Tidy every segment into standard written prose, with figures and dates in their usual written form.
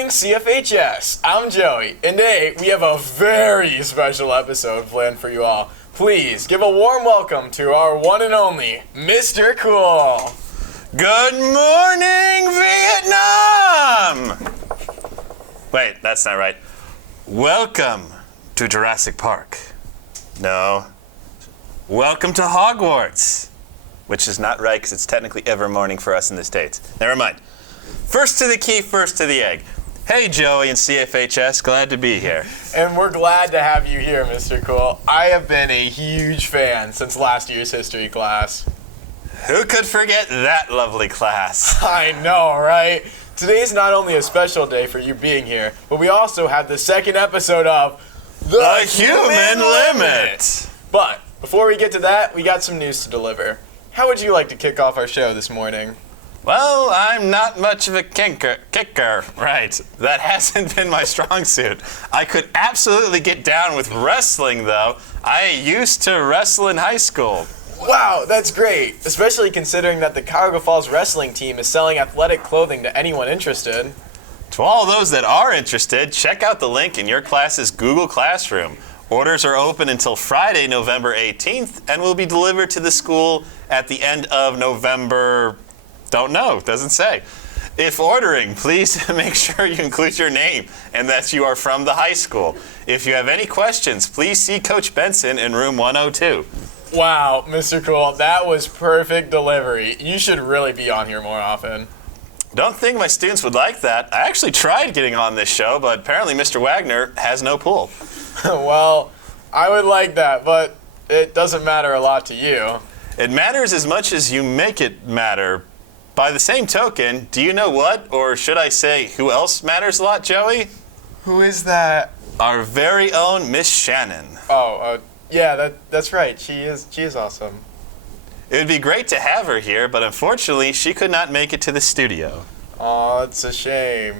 morning, CFHS. I'm Joey, and today we have a very special episode planned for you all. Please give a warm welcome to our one and only Mr. Cool. Good morning, Vietnam! Wait, that's not right. Welcome to Jurassic Park. No. Welcome to Hogwarts. Which is not right because it's technically ever morning for us in the States. Never mind. First to the key, first to the egg. Hey, Joey and CFHS, glad to be here. And we're glad to have you here, Mr. Cool. I have been a huge fan since last year's history class. Who could forget that lovely class? I know, right? Today is not only a special day for you being here, but we also have the second episode of The Human Limit. But before we get to that, we got some news to deliver. How would you like to kick off our show this morning? Well, I'm not much of a kicker, right. That hasn't been my strong suit. I could absolutely get down with wrestling, though. I used to wrestle in high school. Wow, that's great, especially considering that the Cuyahoga Falls wrestling team is selling athletic clothing to anyone interested. To all those that are interested, check out the link in your class's Google Classroom. Orders are open until Friday, November 18th, and will be delivered to the school at the end of November. Don't know, doesn't say. If ordering, please make sure you include your name and that you are from the high school. If you have any questions, please see Coach Benson in room 102. Wow, Mr. Cool, that was perfect delivery. You should really be on here more often. Don't think my students would like that. I actually tried getting on this show, but apparently Mr. Wagner has no pull. Well, I would like that, but it doesn't matter a lot to you. It matters as much as you make it matter. By the same token, do you know what, or should I say, who else matters a lot, Joey? Who is that? Our very own Miss Shannon. Yeah, that's right. She is awesome. It would be great to have her here, but unfortunately, she could not make it to the studio. Aw, it's a shame.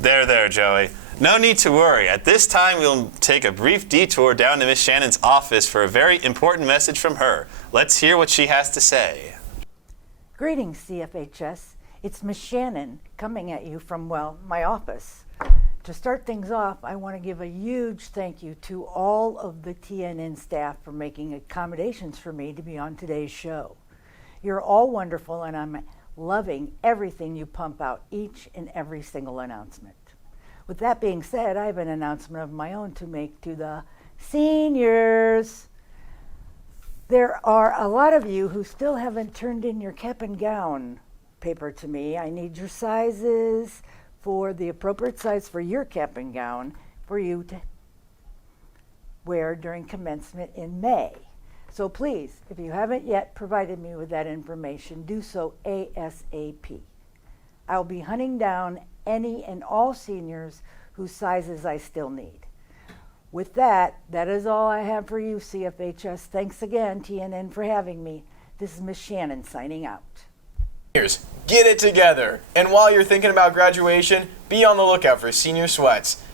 There, Joey. No need to worry. At this time, we'll take a brief detour down to Miss Shannon's office for a very important message from her. Let's hear what she has to say. Greetings, CFHS. It's Miss Shannon coming at you from, my office. To start things off, I want to give a huge thank you to all of the TNN staff for making accommodations for me to be on today's show. You're all wonderful, and I'm loving everything you pump out each and every single announcement. With that being said, I have an announcement of my own to make to the seniors. There are a lot of you who still haven't turned in your cap and gown paper to me. I need your sizes for the appropriate size for your cap and gown for you to wear during commencement in May. So please, if you haven't yet provided me with that information, do so ASAP. I'll be hunting down any and all seniors whose sizes I still need. With that is all I have for you, CFHS. Thanks again, TNN, for having me. This is Miss Shannon signing out. Seniors, get it together. And while you're thinking about graduation, be on the lookout for senior sweats.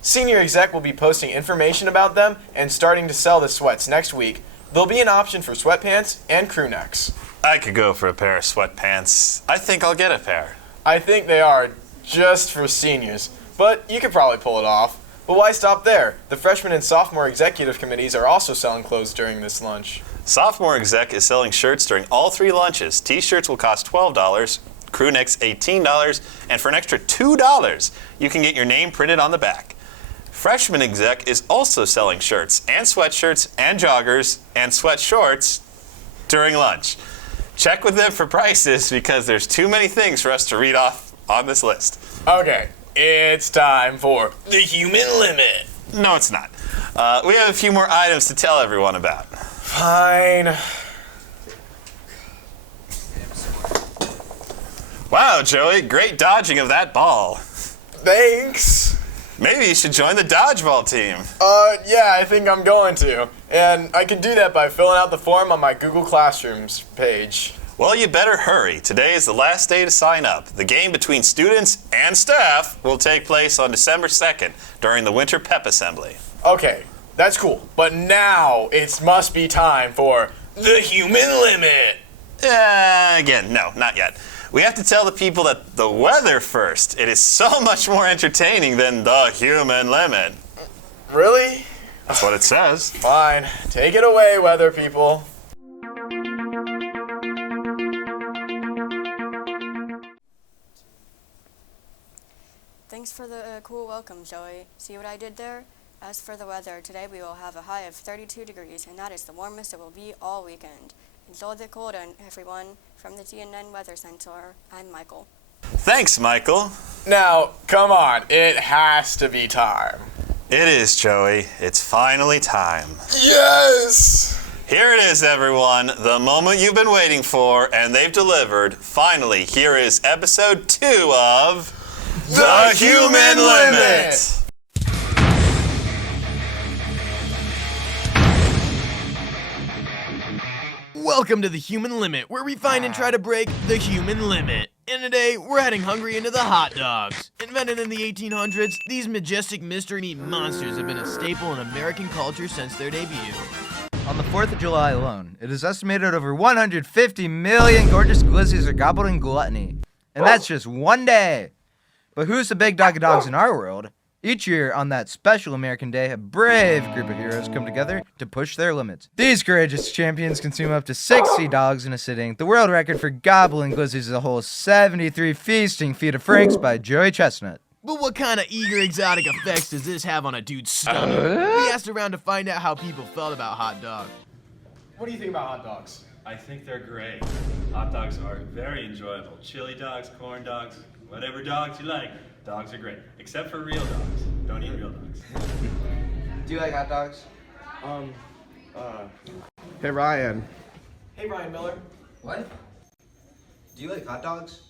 Senior Exec will be posting information about them and starting to sell the sweats next week. There'll be an option for sweatpants and crew necks. I could go for a pair of sweatpants. I think I'll get a pair. I think they are just for seniors, but you could probably pull it off. But why stop there? The freshman and sophomore executive committees are also selling clothes during this lunch. Sophomore Exec is selling shirts during all three lunches. T-shirts will cost $12, crew necks $18, and for an extra $2, you can get your name printed on the back. Freshman Exec is also selling shirts and sweatshirts and joggers and sweat shorts during lunch. Check with them for prices because there's too many things for us to read off on this list. Okay, it's time for the human limit. No, it's not. We have a few more items to tell everyone about. Fine. Wow, Joey, great dodging of that ball. Thanks. Maybe you should join the dodgeball team. Yeah, I think I'm going to. And I can do that by filling out the form on my Google Classrooms page. Well, you better hurry. Today is the last day to sign up. The game between students and staff will take place on December 2nd during the Winter Pep Assembly. Okay, that's cool. But now it must be time for the human limit. Again, no, not yet. We have to tell the people that the weather first. It is so much more entertaining than the human limit. Really? That's what it says. Fine. Take it away, weather people. Thanks for the cool welcome, Joey. See what I did there? As for the weather, today we will have a high of 32 degrees, and that is the warmest it will be all weekend. Enjoy the cold, everyone. From the TNN Weather Center, I'm Michael. Thanks, Michael. Now, come on. It has to be time. It is, Joey. It's finally time. Yes! Here it is, everyone. The moment you've been waiting for, and they've delivered. Finally, here is episode 2 of The Human Limit. Welcome to The Human Limit, where we find and try to break the human limit. And today, we're heading hungry into the hot dogs. Invented in the 1800s, these majestic mystery meat monsters have been a staple in American culture since their debut. On the 4th of July alone, it is estimated over 150 million gorgeous glizzies are gobbled in gluttony. And that's just one day. But who's the big dog of dogs in our world? Each year, on that special American Day, a brave group of heroes come together to push their limits. These courageous champions consume up to 60 dogs in a sitting. The world record for gobbling glizzies is a whole 73 feasting feet of Franks by Joey Chestnut. But what kind of eager exotic effects does this have on a dude's stomach? We asked around to find out how people felt about hot dogs. What do you think about hot dogs? I think they're great. Hot dogs are very enjoyable. Chili dogs, corn dogs, whatever dogs you like. Dogs are great, except for real dogs. Don't eat real dogs. Do you like hot dogs? Hey Ryan. Hey, Ryan Miller. What? Do you like hot dogs?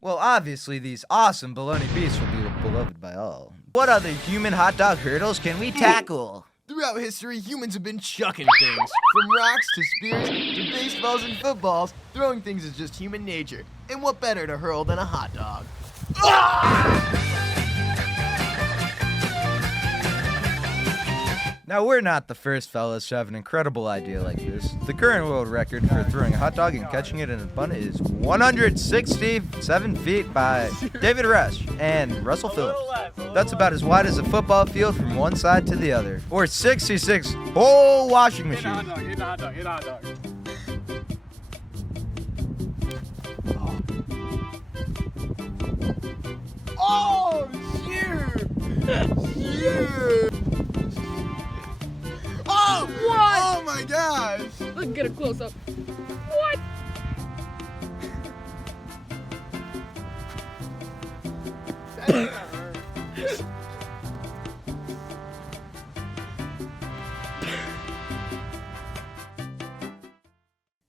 Well, obviously, these awesome bologna beasts will be beloved by all. What other human hot dog hurdles can we tackle? Throughout history, humans have been chucking things. From rocks to spears to baseballs and footballs, throwing things is just human nature. And what better to hurl than a hot dog? Now, we're not the first fellas to have an incredible idea like this. The current world record for throwing a hot dog and catching it in a bun is 167 feet by David Rush and Russell Phillips. That's about as wide as a football field from one side to the other, or 66 whole washing machines. Oh, shoot! Shoot! Oh! What? Oh my gosh! Let's get a close up. What?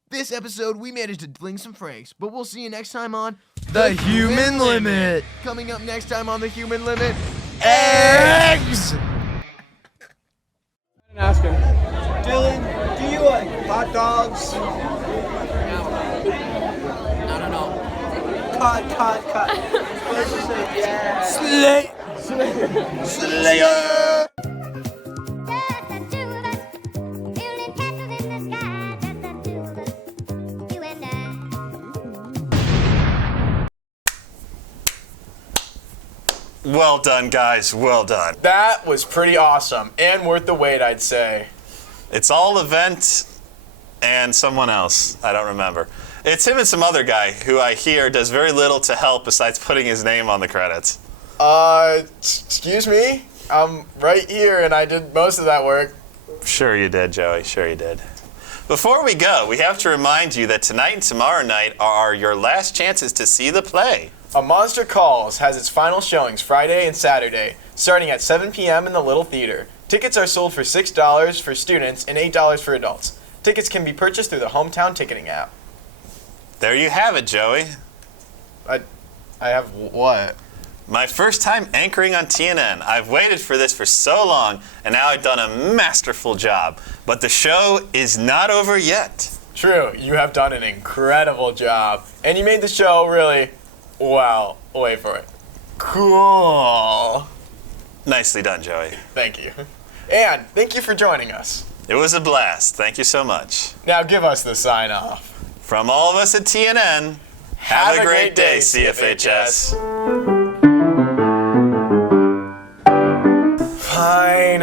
This episode, we managed to fling some Franks, but we'll see you next time on The Human Limit. Coming up next time on The Human Limit, Eggs! Ask him. Dylan, do you like hot dogs? No. Cut. Let's just say yeah. Slayer! Well done, guys. Well done. That was pretty awesome and worth the wait, I'd say. It's all event and someone else. I don't remember. It's him and some other guy who I hear does very little to help besides putting his name on the credits. Excuse me? I'm right here and I did most of that work. Sure you did, Joey. Sure you did. Before we go, we have to remind you that tonight and tomorrow night are your last chances to see the play. A Monster Calls has its final showings Friday and Saturday, starting at 7 p.m. in the Little Theater. Tickets are sold for $6 for students and $8 for adults. Tickets can be purchased through the Hometown Ticketing app. There you have it, Joey. I have what? My first time anchoring on TNN. I've waited for this for so long, and now I've done a masterful job. But the show is not over yet. True, you have done an incredible job. And you made the show really, well, wait for it, cool. Nicely done, Joey. Thank you. And thank you for joining us. It was a blast. Thank you so much. Now give us the sign off. From all of us at TNN, have a great day, CFHS. Fine.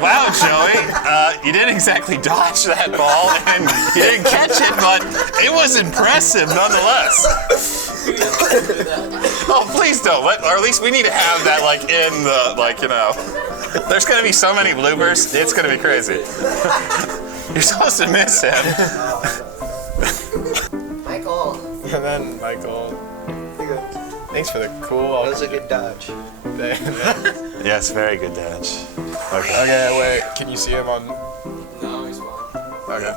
Wow, Joey, you didn't exactly dodge that ball, and you didn't catch it, but it was impressive nonetheless. Oh, please don't. Or at least we need to have that, like, in the, like, you know. There's going to be so many bloopers, it's going to be crazy. You're supposed to miss him. Michael. And then Michael. Thanks for the cool. That was a good dodge. Yes, very good dodge. Okay. Okay, wait. Can you see him on? No, he's fine. Okay.